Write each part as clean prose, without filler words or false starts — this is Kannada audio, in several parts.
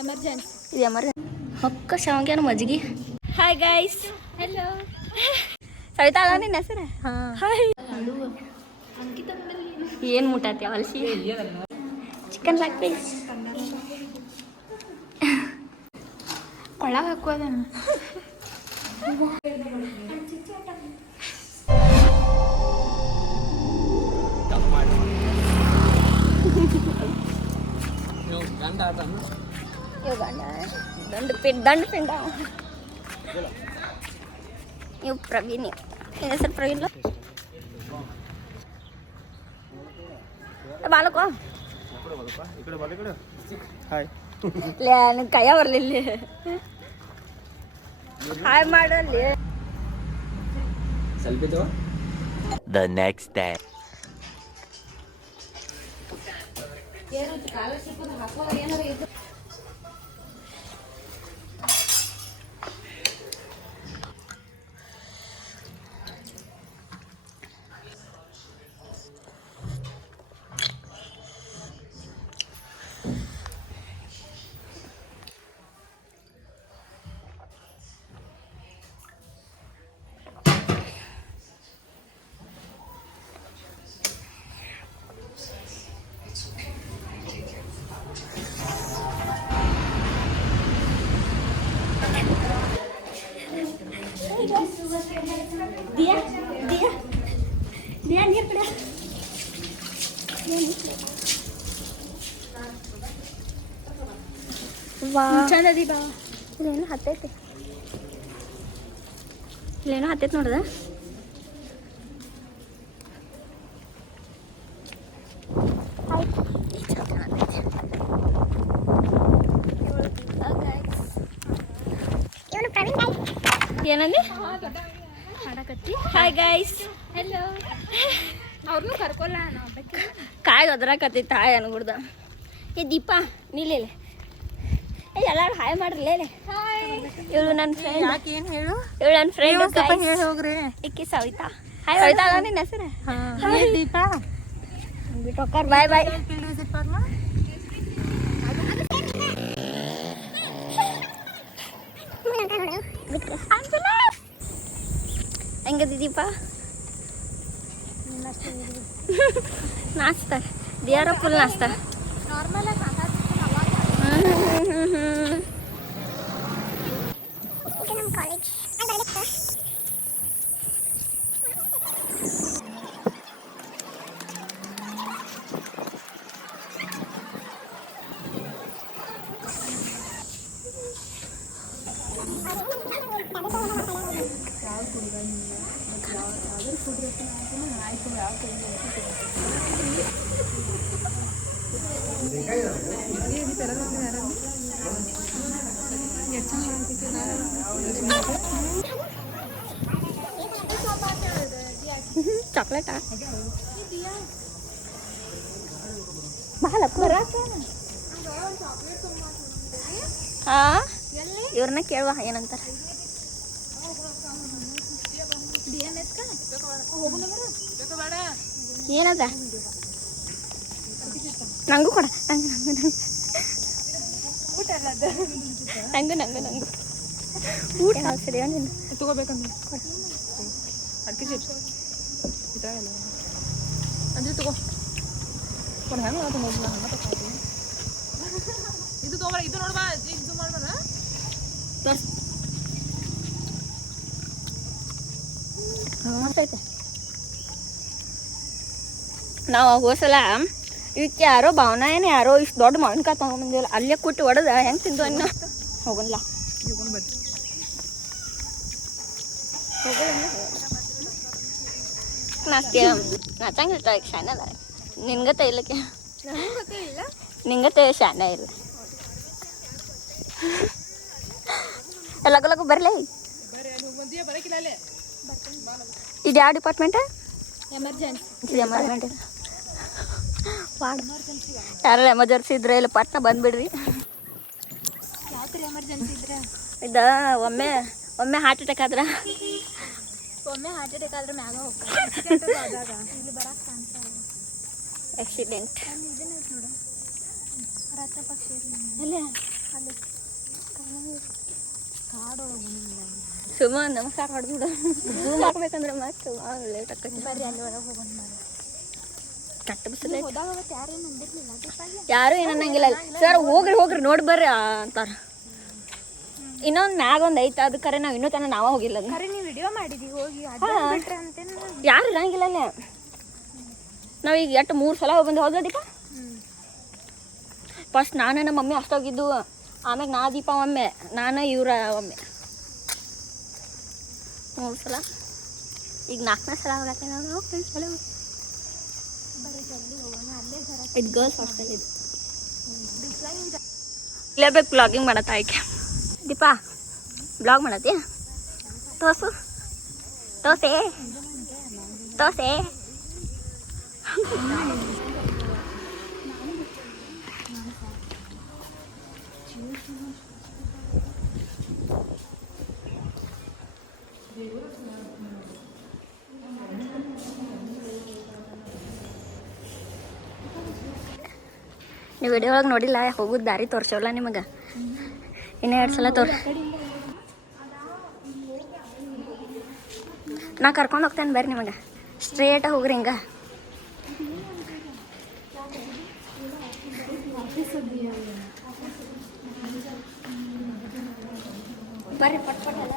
ಎಮರ್ಜೆನ್ಸಿ ಇದು ಎಮರ್ಜೆನ್ಸಿ ಹೊಕ್ಕ ಶಾವಂಗ್ಯಾನ ಮಜ್ಜಿಗೆ. Hi guys. ಹೆಲೋ ಸವಿತಾ ಅಲ್ಲ ನಿನ್ನ ಹೆಸರು? ಹಾಯ್. ಏನು ಮುಟ್ಟಾತಿ ಅವಲ್ಸಿ ಚಿಕನ್ ಲೆಗ್ ಪೀಸ್ ಒಳಗೆ ಹಾಕೋದೇನು ದಂಡ ಪಿಂಡ ಇವು ಪ್ರವೀಣ್. ನಿನ್ನ ಹೆಸರು ಪ್ರವೀಣ್ ಬಾಲಕ ನಿನ್ ಕೈಯ ಬರ್ಲಿಲ್ಲ. ಹಾಯ್ ಮಾಡಲ್ಲಿ. The next day. ದಿಯಾ ದಿಯಾ ದಿಯಾ ನೀರು ಕಡೆ ಚಂದ ಅದಿ ಬಾ. ಇಲ್ಲೇನೋ ಹತ್ತೈತಿ, ಇಲ್ಲೇನೋ ಹತ್ತೈತಿ ನೋಡ್ದ. ಏನಂದಿ? Hi guys. ಹೆಲೋ ಅವ್ರನ್ನೂ ಕರ್ಕೊಲ್ಲ ನಾವು ಕಾಯಿ ಒದ್ರಾಕತ್ತೈತಿ ಹಾಯ್ ಅನ್ಗುಡ್ದ. ಏ ದೀಪಾ ನೀಲೇ ಎಲ್ಲಾರು ಹಾಯ್ ಮಾಡ್ರಲೇ. ಇವಳು ನನ್ನ ಫ್ರೆಂಡ್. ಯಾಕೆ ಏನು ಹೇಳು? ಇವಳು ನನ್ನ ಫ್ರೆಂಡ್. ಹೇಳಿ ಹೋಗ್ರಿ. ಇಕ್ಕಿ ಸವಿತಾ. ಹಾಯ್ ಸವಿತಾ ಅಲ್ಲ ನಿನ್ನ ಹೆಸರು? ದೀಪಾ ಬಿಟ್ಟು ಬಾಯ್ ಬಾಯ್. ಫೀಲ್ಡ್ ವಿಸಿಟ್ ಮಾಡ್ಲಾ? ಹೆಂಗದಿ ದೀಪಾ? ನಾಚ್ತಾರೆ ದಿಯಾರ ಫುಲ್ ನಾಚ್ತಾರೆ. ನಾರ್ಮಲ್ ಆಗಿ ಚಾಕ್ಲೇಟಾ ಬಹಳ ಹಾ ಇವ್ರನ್ನ ಕೇಳುವ ಏನಂತಾರೆ. ಏನದ ನಂಗೂ ಕೊಡ. ನಂಗು ನಂಗು ನಂಗು ಊಟ ಸರಿ ನೀನು ತಗೋಬೇಕಂದ್ರೆ ಅಡ್ಕೆ ಚಿಪ್ಸ್ ಇದ್ರಾಗಲ್ಲ ಅಂದ್ರೆ ತಗೋ ಒಂದು ಹೆಂಗೆ ಅದು ನೋಡ್ಲ ಹಂಗೆ ತಗೋತೀನಿ. ಇದು ತಗೋಬೇಡ, ಇದು ನೋಡ್ಬಾ, ಇದು ಮಾಡ್ಬೇಡ. ಮಸ್ತೈತೆ. ನಾವು ಹೋಸಲ ಇದಕ್ಕೆ ಯಾರೋ ಭಾವನಾ ಏನು ಯಾರೋ ಇಷ್ಟು ದೊಡ್ಡ ಮಾವಿನಕಾಯಿ ತೊಗೊಂಬಂದಿವಲ್ಲ, ಅಲ್ಲೇ ಕುಟ್ಟಿ ಹೊಡೆದ ಹೆಂಗೆ ತಿಂದು ಅನ್ನ ಹೋಗಲ್ಲ. ನಾಚಂಗಿಲ್ಲ ಶಾನೆ ಅಲ್ಲ ನಿನ್ಗತ್ತೆ ಇಲ್ಲಕ್ಕೆ ನಿಂಗತ್ತೆ ಶಾನೆ ಇಲ್ಲ. ಲಗು ಬರಲೇ. ಇದು ಯಾವ ಡಿಪಾರ್ಟ್ಮೆಂಟ್? ಎಮರ್ಜೆನ್ಸಿ. ಇದು ಎಮರ್ಜೆನ್ಸಿ. ಯಾರು ಎಮರ್ಜೆನ್ಸಿ ಇದ್ರೆ ಇಲ್ಲ ಪಟ್ನ ಬಂದ್ಬಿಡ್ರಿ. ಯಾವ ಥರ ಎಮರ್ಜೆನ್ಸಿ ಇದ್ರೆ? ಇದು ಒಮ್ಮೆ ಹಾರ್ಟ್ ಅಟ್ಯಾಕ್ ಆದ್ರೆ ಮ್ಯಾಗ ಹೋಗ್ತಾರೆ. ಇಲ್ಲಿ ಬರಕ್ಕೆ ಕಾಣ್ತಾ ಆಕ್ಸಿಡೆಂಟ್. ರಕ್ತ ಪಕ್ಷಿ ಸುಮ್ಮ ನಮಸ್ಕಾರ ಹೊಡೆದ್ಬಿಡ ಝೂಮ್ ಹಾಕ್ಬೇಕಂದ್ರೆ ಮತ್ತೆ ಲೇಟ್ ಆಕೈತಿ ಬರ್ರಿ ಅಲ್ಲಿ ಒಳಗೆ ಹೋಗೋಣ ಕಟ್ಟ ಬಿಸಿಲು ಹೋದಾಗ ಅವತ್ತು ಯಾರೇನು ಅಂದಿರ್ಲಿಲ್ಲ ದೀಪಾಗಿ ಯಾರು ಏನು ಅನ್ನಂಗಿಲ್ಲ ಸರ್ ಹೋಗ್ರಿ ನೋಡಿ ಬರ್ರಿ ಅಂತಾರ ಇನ್ನೊಂದು ಮ್ಯಾಗ ಒಂದು ಐತೆ ಅದು ಕರೆ ನಾವು ಇನ್ನೂ ತನಕ ನಾವ ಹೋಗಿಲ್ಲ ಅದು ಖರೆ ನೀವು ವಿಡಿಯೋ ಮಾಡಿದಿ ಹೋಗಿ ಬಿಟ್ರೆ ಅಂತೇನು ಯಾರು ಇರಂಗಿಲ್ಲ ಅಲ್ಲೇ ನಾವೀಗ ಎಷ್ಟು 3 ಸಲ ಹೋಗಿ ಬಂದು ಹೌದಾ ದೀಪ ಫಸ್ಟ್ ನಾನು ನಮ್ಮ ಮಮ್ಮಿ ಅಷ್ಟು ಹೋಗಿದ್ದು ಆಮ್ಯಾಗ ನಾ ದೀಪ ಒಮ್ಮೆ ನಾನು ಇವ್ರ ಒಮ್ಮೆ 3 ಸಲ ಈಗ 4ನೇ ಸಲ ಹೋಗತ್ತೆ ನಾವು ಸಲ ಇದು ಗರ್ಲ್ಸ್ ಹಾಸ್ಟೆಲ್ ಇದು ಇಲ್ಲೇ ಬೇಕು ಬ್ಲಾಗಿಂಗ್ ಮಾಡತ್ತ ಆಯ್ಕೆ ದೀಪಾ ಬ್ಲಾಗ್ ಮಾಡತ್ತಿ ತೋಸು ತೋಸೆ ತೋಸೆ ನೀವು ವಿಡಿಯೋ ಒಳಗೆ ನೋಡಿಲ್ಲ ಹೋಗೋದು ದಾರಿ ತೋರ್ಸವಲ್ಲ ನಿಮಗೆ ಇನ್ನೂ 2 ಸಲ ನಾ ಕರ್ಕೊಂಡು ಹೋಗ್ತೇನೆ ಬರ್ರಿ ನಿಮಗೆ ಸ್ಟ್ರೇಟಾಗಿ ಹೋಗ್ರಿ ಹಿಂಗೆ ಬರ್ರಿ ಪಟ್ ಪಟ್ ಎಲ್ಲ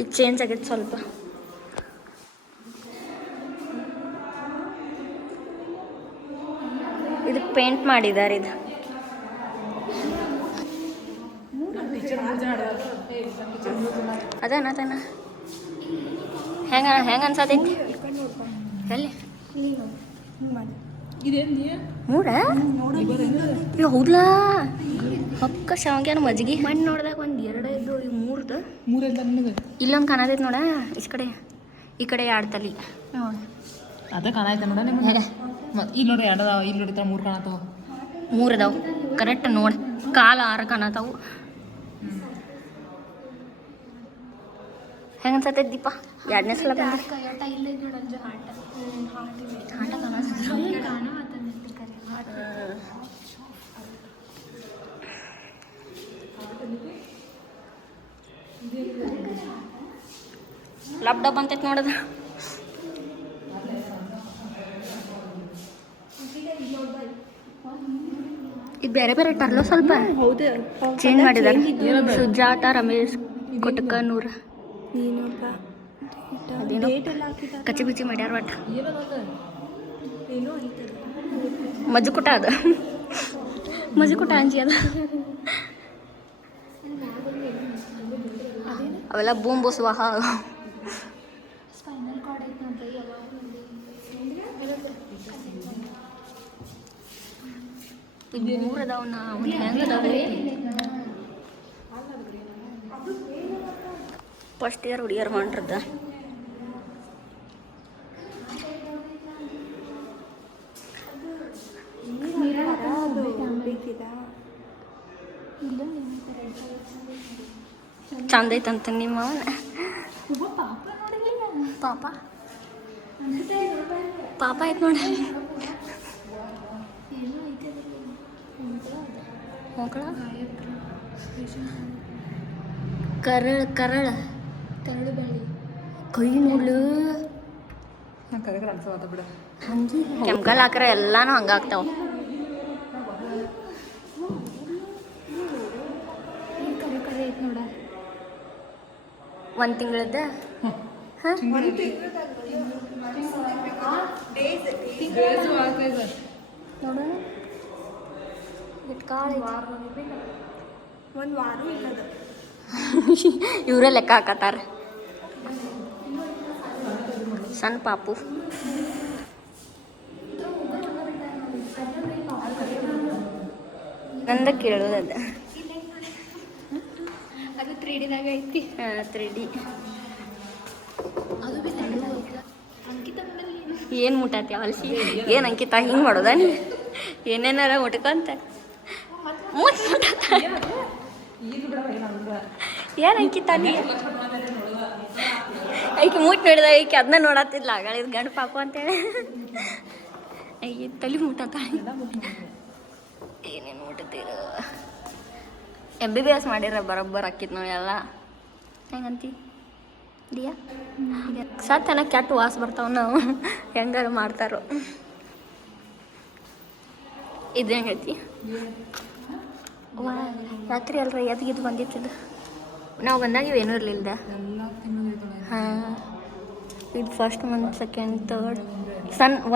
ಈಗ ಚೇಂಜ್ ಆಗೈತೆ ಸ್ವಲ್ಪ ಇದು ಪೇಂಟ್ ಮಾಡಿದ್ದಾರೆ ಇದು ಅದೇನ ಹೆಂಗ ಅನ್ಸತೈತಿ ಎಲ್ಲಿ ಮೂಡ ಹೌದ್ಲಾ ಪಕ್ಕ ಶಾವ್ಗ್ಯಾನ ಮಜ್ಜಿಗೆ ಮಣ್ಣು ನೋಡ್ದಾಗ ಒಂದು 2 ಇದ್ದು ಈಗ 3 ಇಲ್ಲೊಂದು ಕಾಣತೈತಿ ನೋಡ ಈ ಕಡೆ 2 ತಲಿ ಅದ ಕಾಣಾಯ್ತ ನೋಡ ನಿಮ್ಗೆ ಇಲ್ಲಿ ನೋಡಿ 2 ಅದಾವ ಇಲ್ಲಿ ನೋಡಿ 3 ಕಾಣತಾವ 3 ಅದಾವ ಕರೆಕ್ಟ್ ನೋಡಿ ಕಾಲ 6 ಕಾಣತಾವು ಹೆಂಗ ಅನ್ಸತೈತಿ ದೀಪ 2ನೇ ಸಲ ಬಂದ ಲಬ್ ಡಬ್ ಅಂತೈತಿ ನೋಡದ ಇದು ಬೇರೆ ಬೇರೆ ಇಟ್ಟಾರಲ್ಲ ಸ್ವಲ್ಪ ಚೇಂಜ್ ಮಾಡಿದಾರೆ ಸುಜಾತ ರಮೇಶ್ ಕೊಟ್ಕನೂರ ಅದೇನೋ ಕಚ್ಚಿ ಬಿಚ್ಚಿ ಮಾಡ್ಯಾರ ಒಟ್ಟು ಮಜ್ಜುಕುಟ ಅದ ಮಜ್ಜುಕುಟ ಅಂಜಿ ಅದ ಅವೆಲ್ಲ ಬೂಮ್ ಬೂಸುವಾಹ ಈಗ 3 ಅದಾವನ್ನ ಹೆಂಗೆ ಅದಾವೆ ಫಸ್ಟ್ ಇಯರ್ ಹುಡುಗಿಯರ್ ಹೊಂಟ್ರದ ಚಂದ ಐತಂತ ನಿಮ್ಮ ಪಾಪ ಪಾಪ ಐತ್ ನೋಡಿ ಮಕ್ಕಳ ಕರಳ ಕೈ ನೋಡ್ಲು ಕೆಂಕಲ್ ಹಾಕ್ರ ಎಲ್ಲಾನು ಹಂಗಾಗ್ತಾವ ಒಂದು ತಿಂಗಳದ ನೋಡೋಣ ಒಂದು ವಾರ ಇಲ್ಲದ ಇವರೇ ಲೆಕ್ಕ ಹಾಕತ್ತಾರ ಸಣ್ಣ ಪಾಪು ನಂದ ಕೇಳೋದು ಅದು ಅದು 3D ದಾಗ ಐತಿ. ಹಾಂ 3D. ಅದು ಬಿ ಅಂಕಿತ ಏನು ಮುಟ್ಟಾತಿ ಅವಲ್ಸಿ ಏನು ಅಂಕಿತ ಹಿಂಗೆ ಮಾಡೋದ ನೀ ಏನೇನಾರ ಮುಟ್ಕೊಂತ ಮುಟ್ಟಾತ ಏನು ಅಂಕಿತ ನೀ ಐಕಿ ಮುಟ್ಟು ನೋಡಿದ ಐಕಿ ಅದನ್ನ ನೋಡತ್ತಿದ್ಲ ಆಗಳಿದ್ ಗಂಡು ಪಾಪು ಅಂತೇಳಿ ಐಕಿ ತಲೆ ಮುಟ್ಟಾತ ಏನೇನು ಮುಟ್ಟತ್ತೀರ MBBS ಮಾಡಿರ ಬರೋಬ್ಬರ ಆಕಿತ್ ನಾವು ಎಲ್ಲ ಹೆಂಗಂತಿ ದಿಯಾ ಸತ್ತನ ಕೆಟ್ಟ ವಾಸ ಬರ್ತಾವ ನಾವು ಹೆಂಗಾರ ಮಾಡ್ತಾರೋ ಇದು ಹೆಂಗೈತಿ ವಾ ರಾತ್ರಿ ಅಲ್ರಿ ಎದ್ಗಿದ್ದು ಬಂದಿತ್ತಿದ್ದು ನಾವು ಬಂದಾಗ ಇವೇನೂ ಇರಲಿಲ್ಲ ಹಾಂ ಇದು first month second third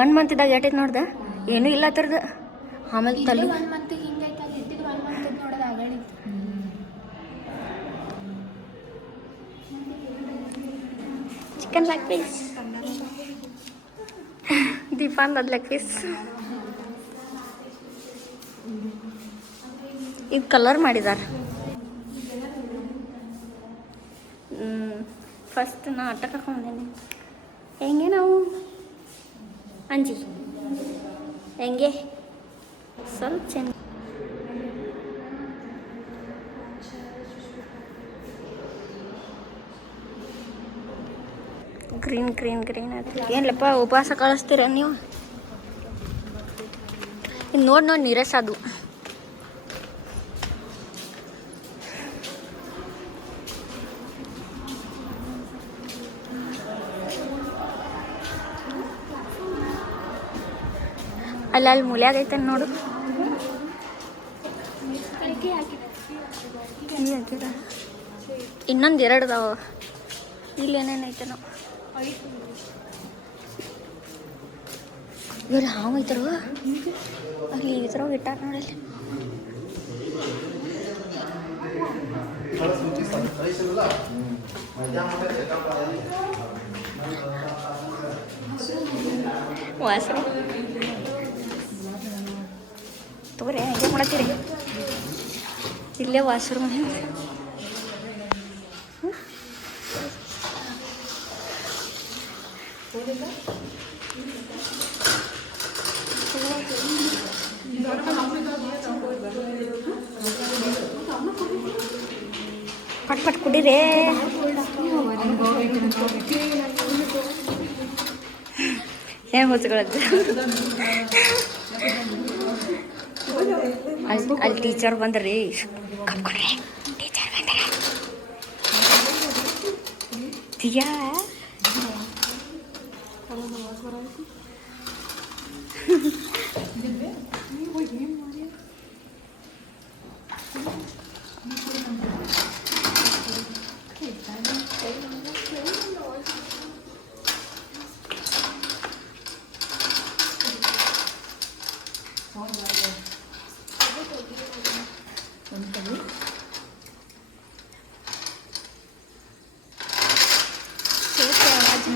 1 month ಇದ್ದಾಗ ಏಟೈತೆ ನೋಡ್ದೆ ಏನೂ ಇಲ್ಲ ಥರದ್ದು ಆಮೇಲೆ ತಲೆ 1 ಮಂತ್ ಹಿಂಗೈತೆ ಅಲ್ಲಿ ಇದ್ದಿದ್ದು 1 ಮಂತ್ ನೋಡೋದು ಆಗಳಿತ್ತು. ಚಿಕನ್ ಲೆಗ್ ಪೀಸ್ ದೀಪಾನ್ ಲೆಗ್ ಪೀಸ್ ಇದು ಕಲರ್ ಮಾಡಿದಾರ. ಫಸ್ಟ್ ನಾ ಆಟ ಕರ್ಕೊಂಡೇನೆ ಹೆಂಗೆ ನಾವು ಅಂಜಿ ಹೆಂಗೆ ಸ್ವಲ್ಪ ಚೆಂದ ಗ್ರೀನ್ ಗ್ರೀನ್ ಗ್ರೀನ್ ಅದು ಏನ್ಲಪ್ಪ ಉಪವಾಸ ಕಳಿಸ್ತೀರ ನೀವು ಇನ್ನು ನೋಡಿ ನೀರಸ್ ಅದು ಅಲ್ಲಿ ಮೂಲ್ಯಾಗ ಐತೆ ನೋಡು ಇನ್ನೊಂದು 2 ಅದಾವ ಇಲ್ಲಿ ಏನೇನೈತೆ ನಾವು ಇವ್ರು ಹಾವು ಐತರು ಅಲ್ಲಿ ಇದ್ರಾಗ ಇಟ್ಟಾರ ನೋಡಲ್ಲಿ ವಾಸನೆ ತಗೋರಿ ಹೆಂಗೆ ಮಾಡತ್ತೀರಿ ಇಲ್ಲೇ ವಾಸರು ಮನೆ ಪಟ್ ಪಟ್ ಕುಡೀರೇ ಏನು ಮುಚ್ಕೊಳತ್ತೆ ಅಲ್ಲಿ ಟೀಚರ್ ಬಂದ್ರಿ ಕಪ್ಕೊಡ್ರಿ ಟೀಚರ್ ಬಂದಾರ ದಿಯಾ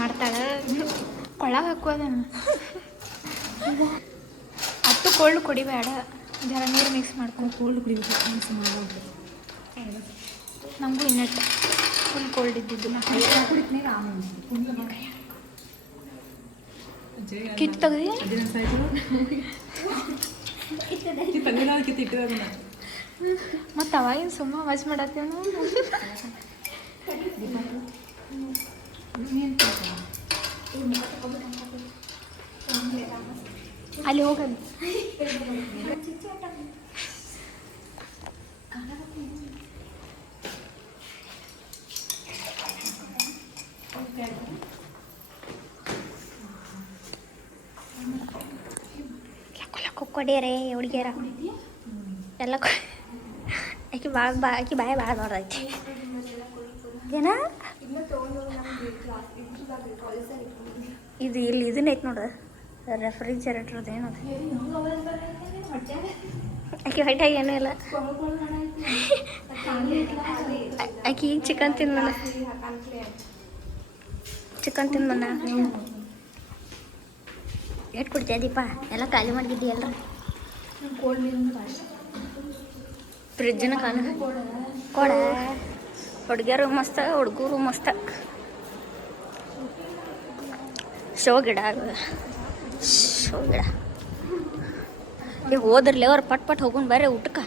ಮಾಡ್ತಾಳೆ ಒಳಗೆ ಹಾಕೋದನ್ನು ಅಷ್ಟು ಕೋಲ್ಡ್ ಕುಡಿಬೇಡ ಜರ ನೀರು ಮಿಕ್ಸ್ ಮಾಡ್ಕೊಂಡು ಕೋಲ್ಡ್ ಕುಡಿಬೇಕು ಮಿಕ್ಸ್ ಮಾಡೋದು ನಮಗೂ ಇನ್ನಟ್ಟು ಫುಲ್ ಕೋಲ್ಡ್ ಇದ್ದಿದ್ದು ಕಿತ್ತು ತೆಗ್ದಿ ಮತ್ತು ಅವಾಗಿನ ಸುಮ್ಮ ವಾಚ್ ಮಾಡತ್ತೇವ ಅಲ್ಲಿ ಹೋಗಲ್ಲ ಕೊಡಿಯರೇ ಹುಡುಗಿಯರ ಎಲ್ಲ ಆಕಿ ಆಕಿ ಬಾಯ ಭಾಳ ನೋಡೈತಿ ಏನ ಇದು ಇಲ್ಲಿ ಇದನ್ನೈತೆ ನೋಡ್ರಿ ರೆಫ್ರಿಜರೇಟರ್ದು ಏನದ ಆಕಿ ಹೊಟ್ಟೆಗೆ ಏನೂ ಇಲ್ಲ ಆಕಿ ಈಗ ಚಿಕನ್ ತಿಂದ ಎಷ್ಟು ಕೊಡ್ತೀಯ ದೀಪ ಎಲ್ಲ ಖಾಲಿ ಮಾಡಿದ್ದಿ ಅಲ್ರಿ ಕೋಲ್ಡ್ ನೀರು ಫ್ರಿಜ್ಜಿನ ಕಾಲ ಕೊಡ ಹುಡುಗಿಯರು ಮಸ್ತ ಹುಡುಗರು ಮಸ್ತ ಶೋ ಗಿಡ ಶೋ ಗಿಡ ಈಗ ಹೋದ್ರಲ್ಲ ಅವ್ರು ಪಟ್ ಪಟ್ ಹೋಗೋಣ ಬರ್ರಿ ಊಟಕ್ಕೆ